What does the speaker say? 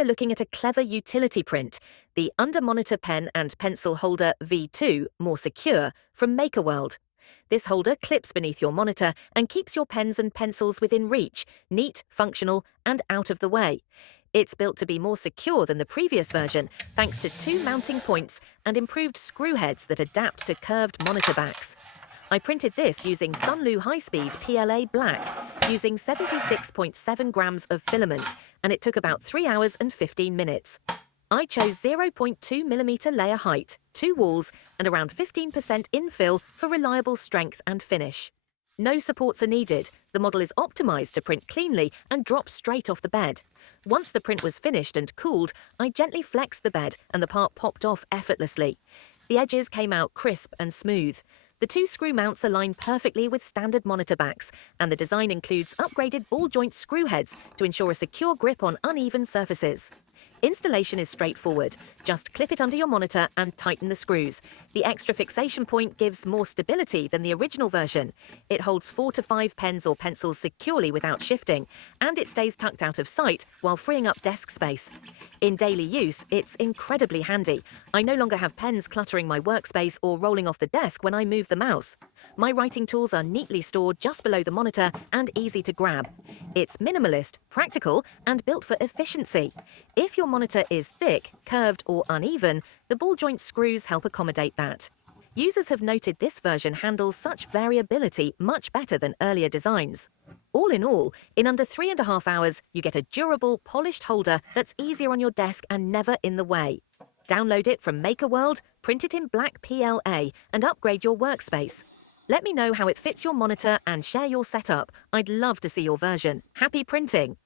we're looking at a clever utility print, the Under Monitor Pen and Pencil Holder V2 More Secure from MakerWorld. This holder clips beneath your monitor and keeps your pens and pencils within reach, neat, functional, and out of the way. It's built to be more secure than the previous version, thanks to 2 mounting points and improved screw heads that adapt to curved monitor backs. I printed this using Sunlu high-speed PLA black, using 76.7 grams of filament, and it took about 3 hours and 15 minutes. I chose 0.2mm layer height, 2 walls, and around 15% infill for reliable strength and finish. No supports are needed. The model is optimized to print cleanly and drop straight off the bed. Once the print was finished and cooled, I gently flexed the bed and the part popped off effortlessly. The edges came out crisp and smooth. The 2 screw mounts align perfectly with standard monitor backs, and the design includes upgraded ball joint screw heads to ensure a secure grip on uneven surfaces. Installation is straightforward. Just clip it under your monitor and tighten the screws. The extra fixation point gives more stability than the original version. It holds 4 to 5 pens or pencils securely without shifting, and it stays tucked out of sight while freeing up desk space. In daily use, it's incredibly handy. I no longer have pens cluttering my workspace or rolling off the desk when I move the mouse. My writing tools are neatly stored just below the monitor and easy to grab. It's minimalist, practical, and built for efficiency. If your monitor is thick, curved, or uneven, the ball joint screws help accommodate that. Users have noted this version handles such variability much better than earlier designs. All in all, in under 3.5 hours, you get a durable, polished holder that's easier on your desk and never in the way. Download it from MakerWorld, print it in black PLA, and upgrade your workspace. Let me know how it fits your monitor and share your setup. I'd love to see your version. Happy printing!